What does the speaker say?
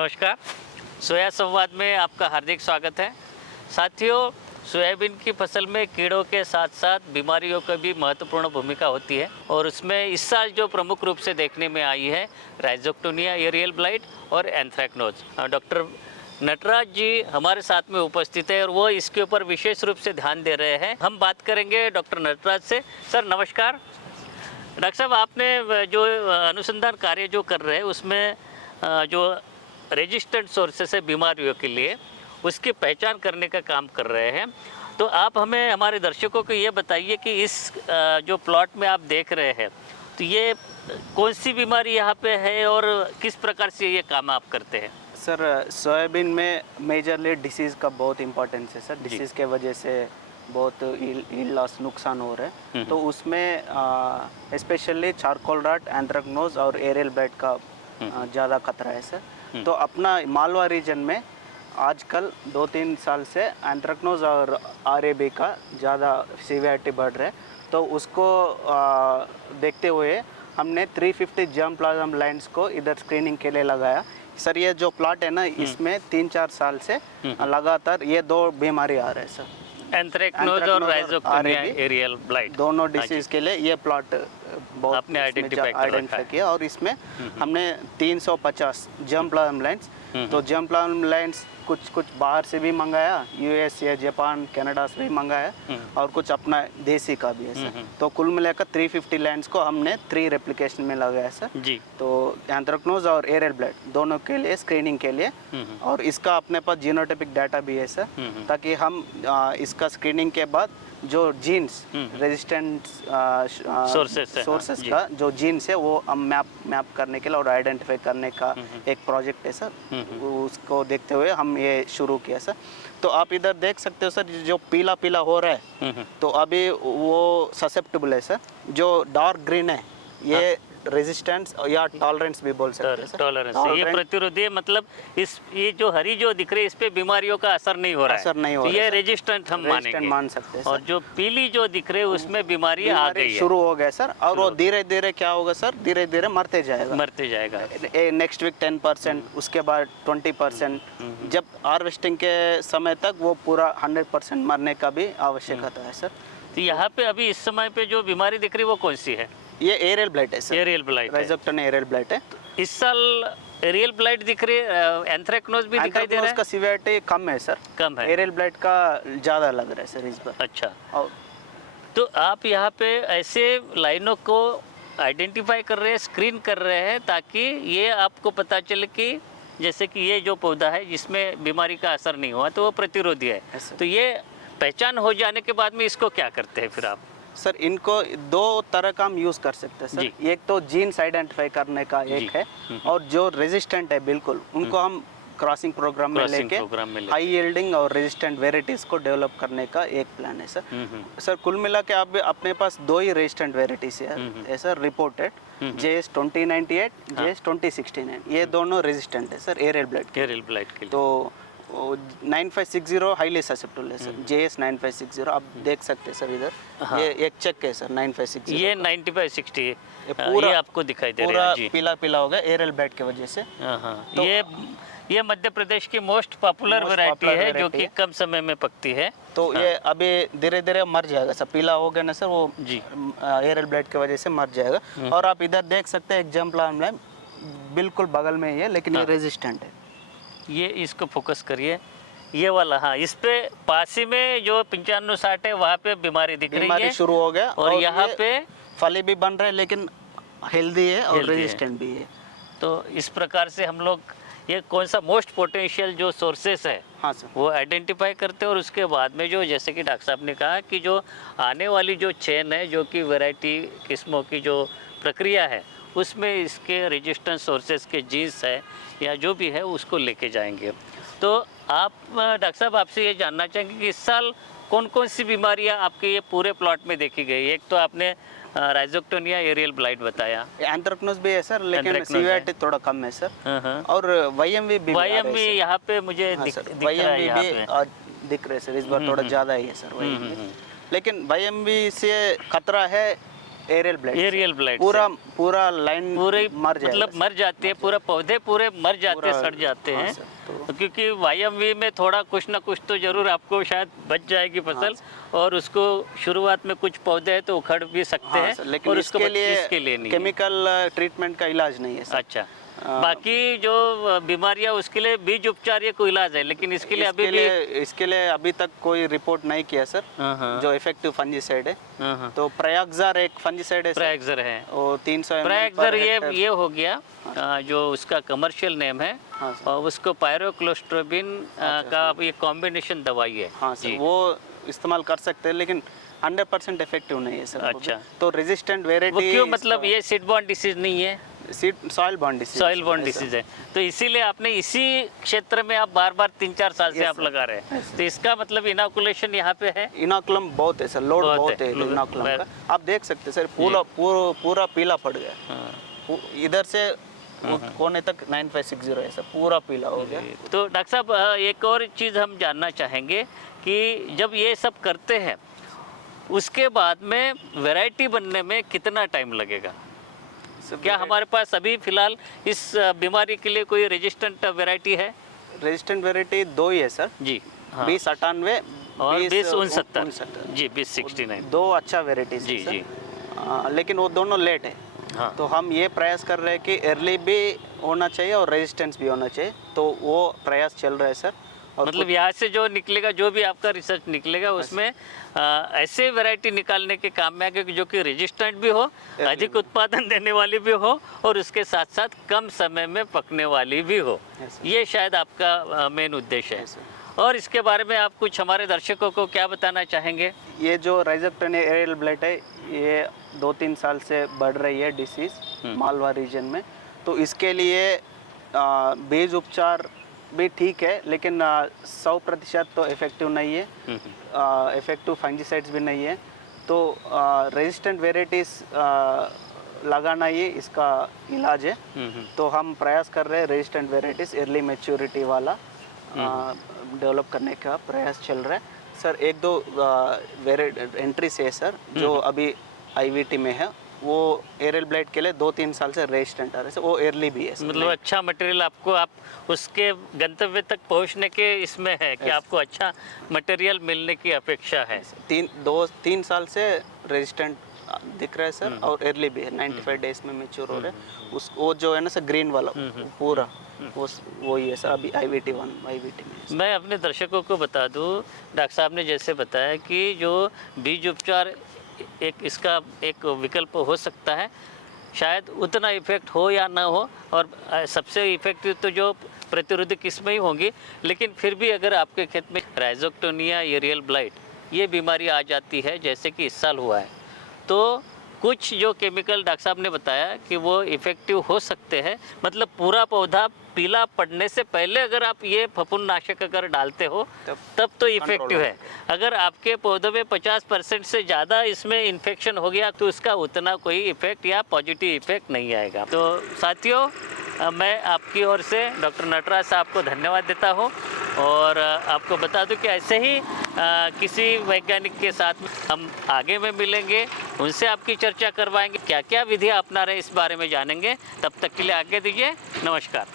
नमस्कार। सोया संवाद में आपका हार्दिक स्वागत है। साथियों, सोयाबीन की फसल में कीड़ों के साथ साथ बीमारियों की भी महत्वपूर्ण भूमिका होती है और उसमें इस साल जो प्रमुख रूप से देखने में आई है राइजोक्टोनिया एरियल ब्लाइट और एंथ्रैक्नोज। डॉक्टर नटराज जी हमारे साथ में उपस्थित है और वो इसके ऊपर विशेष रूप से ध्यान दे रहे हैं। हम बात करेंगे डॉक्टर नटराज से। सर नमस्कार। डॉक्टर साहब, आपने जो अनुसंधान कार्य जो कर रहे हैं उसमें जो रेजिस्टेंट सोर्सेस है बीमारियों के लिए, उसकी पहचान करने का काम कर रहे हैं। तो आप हमें, हमारे दर्शकों को ये बताइए कि इस जो प्लॉट में आप देख रहे हैं तो ये कौन सी बीमारी यहाँ पे है और किस प्रकार से ये काम आप करते हैं? सर, सोयाबीन में मेजरली डिसीज़ का बहुत इम्पोर्टेंस है सर। डिसीज़ के वजह से बहुत यील्ड लॉस नुकसान हो रहा है। तो उसमें स्पेशली चारकोल रॉट, एंथ्रैक्नोज और एरियल ब्लाइट का ज़्यादा खतरा है सर। तो अपना मालवा रीजन में आजकल 2-3 साल से एंथ्रैक्नोज और आरएबी का ज़्यादा सीवियरिटी बढ़ रहा है। तो उसको देखते हुए हमने 350 जर्म प्लाज्म लाइन्स को इधर स्क्रीनिंग के लिए लगाया। सर, ये जो प्लॉट है ना, इसमें 3-4 साल से लगातार ये 2 बीमारी आ रहे हैं सर, एंथ्रैक्नोज और राइजोक्टोनिया एरियल ब्लाइट। दोनों डिसीज के लिए ये प्लॉट बहुत आपने आइडेंटिफाई किया और इसमें हमने 350 जर्म प्लाज्म लाइन्स, तो जर्म प्लाज्म लाइन्स कुछ बाहर से भी मंगाया, यूएस या जापान, कनाडा से भी मंगाया और कुछ अपना देसी का भी है सर। तो कुल मिलाकर 350 लाइन्स को हमने 3 रेप्लिकेशन में लगाया सर जी। तो एंथ्रैक्नोज और एरियल ब्लाइट दोनों के लिए स्क्रीनिंग के लिए, और इसका अपने पास जीनोटाइपिक डाटा भी है सर, ताकि हम इसका स्क्रीनिंग के बाद जो जीन्स रेजिस्टेंट सोर्सेस का जो जीन्स है वो हम मैप करने के लिए और आइडेंटिफाई करने का एक प्रोजेक्ट है सर। उसको देखते हुए हम ये शुरू किया सर। तो आप इधर देख सकते हो सर, जो पीला पीला हो रहा है तो अभी वो ससेप्टेबल है सर। जो डार्क ग्रीन है ये रेजिस्टेंस या टॉलरेंस भी बोल सकते हैं। टॉलरेंस, ये प्रतिरोधी, मतलब ये जो हरी जो दिख रही है इस पे बीमारियों का असर नहीं हो रहा है, असर नहीं हो रहा है, ये रेजिस्टेंट हम मान सकते हैं। और जो पीली जो दिख रही है उसमें बीमारी आ गई है, शुरू हो गया सर। और वो धीरे धीरे क्या होगा सर, धीरे धीरे मरते जाएगा। नेक्स्ट वीक 10%, उसके बाद 20%, जब हार्वेस्टिंग के समय तक वो पूरा 100% मरने का भी आवश्यकता है सर। तो यहाँ पे अभी इस समय पे जो बीमारी दिख रही है वो कौन सी है? ये एरियल ब्लाइट है sir. Aerial blight, Rhizoctonia aerial blight है। इस साल एरियल ब्लाइट दिख रही है, एंथ्रैक्नोज भी दिखाई दे रहा है। उसका सीवियरिटी कम है सर, कम है। एरियल ब्लाइट का ज़्यादा लग रहा है सर इस बार। अच्छा, तो आप यहाँ पे ऐसे लाइनों को आइडेंटिफाई कर रहे हैं, स्क्रीन कर रहे हैं, ताकि ये आपको पता चले कि जैसे कि ये जो पौधा है जिसमें बीमारी का असर नहीं हुआ तो वो प्रतिरोधी है। तो ये पहचान हो जाने के बाद में इसको क्या करते हैं फिर आप? सर, इनको 2 तरह का हम यूज़ कर सकते हैं सर। एक तो जीन्स आइडेंटिफाई करने का एक है, और जो रेजिस्टेंट है बिल्कुल उनको हम क्रॉसिंग प्रोग्राम में लेके हाई यील्डिंग और रेजिस्टेंट वेराइटीज़ को डेवलप करने का एक प्लान है सर। सर, कुल मिला के आप अपने पास 2 ही रेजिस्टेंट वेराइटीज़ है सर रिपोर्टेड, JS 2098, JS 2069, ये दोनों रेजिस्टेंट है सर एरियल ब्लाइट के लिए। तो 9560 हाईली ससेप्टेबल है सर, JS 9560 आप देख सकते हैं सर इधर। ये एक चेक है सर 9560, ये 9560 ये आपको दिखाई दे रहा है जी। पीला पीला हो गया एरियल ब्लाइट की वजह से। तो ये मध्य प्रदेश की मोस्ट पॉपुलर वैरायटी है जो कि कम समय में पकती है। तो ये अभी धीरे धीरे मर जाएगा सर, पीला हो गया ना सर वो जी, एरियल ब्लाइट की वजह से मर जाएगा। और आप इधर देख सकते हैं एक जर्म प्लाज्म बिल्कुल बगल में ही है, लेकिन ये रेजिस्टेंट है। ये इसको फोकस करिए, ये वाला। हाँ, इस पे पासी में जो 95-60 है वहाँ पे बीमारी दिख रही है, शुरू हो गया। और यहाँ पे फली भी बन रहे हैं लेकिन हेल्दी है और रेजिस्टेंट भी है। तो इस प्रकार से हम लोग ये कौन सा मोस्ट पोटेंशियल जो सोर्सेस है हाँ सर, वो आइडेंटिफाई करते हैं, और उसके बाद में जो जैसे कि डॉक्टर साहब ने कहा कि जो आने वाली जो चेन है, जो कि वैरायटी किस्मों की जो प्रक्रिया है उसमें इसके रेजिस्टेंस सोर्सेस के जीन्स है या जो भी है उसको लेके जाएंगे। तो आप डॉक्टर साहब, आपसे ये जानना चाहेंगे कि इस साल कौन कौन सी बीमारियां आपके ये पूरे प्लॉट में देखी गई? एक तो आपने राइजोक्टोनिया एरियल ब्लाइट बताया, एंथ्रैक्नोज भी है सर, लेकिन सीवियरिटी थोड़ा कम है सर। और वाईएमवी भी यहाँ पे मुझे दिख रहे सर इस बार थोड़ा ज़्यादा ही है सर वाईएमवी। लेकिन वाईएमवी से खतरा है एरियल ब्लाइट। एरियल ब्लाइट पूरा पूरा लाइन पूरे मर जाएगा मतलब सर। मर जाते हैं, पूरा पौधे पूरे मर जाते हैं, पूरा- सड़ जाते हाँ हैं। सर, तो- क्योंकि वाईएमवी में थोड़ा कुछ ना कुछ तो जरूर आपको शायद बच जाएगी फसल, और उसको शुरुआत में कुछ पौधे हैं तो उखड़ भी सकते हाँ हैं, सर, लेकिन और उसको इसके लिए नहीं है। केमिकल ट्रीटमेंट का इलाज नहीं है सर। अच्छा, बाकी जो बीमारियां उसके लिए बीज उपचार ये कोई इलाज है, लेकिन इसके लिए अभी भी इसके लिए अभी तक कोई रिपोर्ट नहीं किया सर, हाँ, जो इफेक्टिव फंजीसाइड है। हाँ, तो प्रयागजार एक फंजीसाइड है सर, प्रयागजर है। वो 300 ml प्रयागजर पर हेक्टेयर। ये हो गया जो उसका कमर्शियल नेम है, हाँ सर। और उसको पायरोक्लोस्ट्रोबिन का ये कॉम्बिनेशन दवाई है। हाँ सर, जी। वो इस्तेमाल कर सकते हैं, लेकिन 100% इफेक्टिव नहीं है सर। अच्छा। तो रेजिस्टेंट वो वेराइटी क्यों, मतलब ये सीड बॉर्न डिसीज नहीं है, soil born disease, soil born disease है, तो इसीलिए आपने इसी क्षेत्र में आप बार बार 3-4 साल से Yes, आप sir. लगा रहे हैं, तो इसका मतलब इनोकुलेशन यहाँ पे है। इनोकुलम बहुत है सर, लोड बहुत बहुत है, है लोड- इनोकुलम मैं- का। आप देख सकते हैं सर, पूरा पीला पड़ गया। हाँ। इधर से कोने तक 9560 है सर, पूरा पीला हो गया। तो डॉक्टर साहब एक और चीज़ हम जानना चाहेंगे कि जब ये सब करते हैं उसके बाद में वैरायटी बनने में कितना टाइम लगेगा? क्या हमारे पास अभी फिलहाल इस बीमारी के लिए कोई रेजिस्टेंट वैरायटी है? रेजिस्टेंट वेराइटी 2 ही है सर, जी हाँ। 2098 और 2069 69। जी 2069 2 अच्छा वेराइटीज जी जी लेकिन वो दोनों लेट है। हाँ। तो हम ये प्रयास कर रहे हैं कि अर्ली भी होना चाहिए और रेजिस्टेंस भी होना चाहिए, तो वो प्रयास चल रहा है सर। और मतलब यहाँ से जो निकलेगा, जो भी आपका रिसर्च निकलेगा उसमें ऐसे वैरायटी निकालने के काम में आगे जो कि रेजिस्टेंट भी हो, अधिक उत्पादन देने वाली भी हो, और उसके साथ साथ कम समय में पकने वाली भी हो, Yes, sir. ये शायद आपका मेन उद्देश्य है। Yes, sir. और इसके बारे में आप कुछ हमारे दर्शकों को क्या बताना चाहेंगे? ये जो राइजोक्टोनिया एरियल ब्लाइट है, ये 2-3 साल से बढ़ रही है डिसीज़ मालवा रीजन में। तो इसके लिए बीज उपचार भी ठीक है, लेकिन 100% तो इफेक्टिव नहीं है, इफेक्टिव फंजीसाइड्स भी नहीं है। तो रेजिस्टेंट वेराइटीज़ लगाना ही इसका इलाज है। तो हम प्रयास कर रहे हैं रेजिस्टेंट वेराइटीज़ अर्ली मैच्योरिटी वाला डेवलप करने का प्रयास चल रहा है सर। 1-2 एंट्रीज है सर जो अभी आईवीटी में है, वो एरियल ब्लाइट के लिए 2-3 साल से रेजिस्टेंट आ रहे हैं, वो एयरली भी है सर। मतलब अच्छा मटेरियल आपको, आप उसके गंतव्य तक पहुंचने के इसमें है कि आपको अच्छा मटेरियल मिलने की अपेक्षा है। 3 साल से रेजिस्टेंट दिख रहा है सर, और एयरली भी है, 95 डेज में मैच्योर हो रहा है। उस वो जो है ना सर ग्रीन वाला पूरा वही है सर, अभी आईवीटी में है। मैं अपने दर्शकों को बता दूं, डॉक्टर साहब ने जैसे बताया कि जो बीज उपचार एक इसका एक विकल्प हो सकता है, शायद उतना इफेक्ट हो या ना हो, और सबसे इफेक्टिव तो जो प्रतिरोधक किस्में ही होंगी, लेकिन फिर भी अगर आपके खेत में राइजोक्टोनिया एरियल ब्लाइट ये बीमारी आ जाती है, जैसे कि इस साल हुआ है, तो कुछ जो केमिकल डॉक्टर साहब ने बताया कि वो इफ़ेक्टिव हो सकते हैं। मतलब पूरा पौधा पीला पड़ने से पहले अगर आप ये फफूंदनाशक अगर डालते हो तब तो इफ़ेक्टिव है। अगर आपके पौधों में 50% से ज़्यादा इसमें इन्फेक्शन हो गया तो उसका उतना कोई इफ़ेक्ट या पॉजिटिव इफ़ेक्ट नहीं आएगा। तो साथियों, मैं आपकी ओर से डॉक्टर नटराज साहब को धन्यवाद देता हूँ, और आपको बता दूं कि ऐसे ही किसी वैज्ञानिक के साथ हम आगे में मिलेंगे, उनसे आपकी चर्चा करवाएंगे, क्या क्या विधियाँ अपना रहे इस बारे में जानेंगे। तब तक के लिए आगे दीजिए, नमस्कार।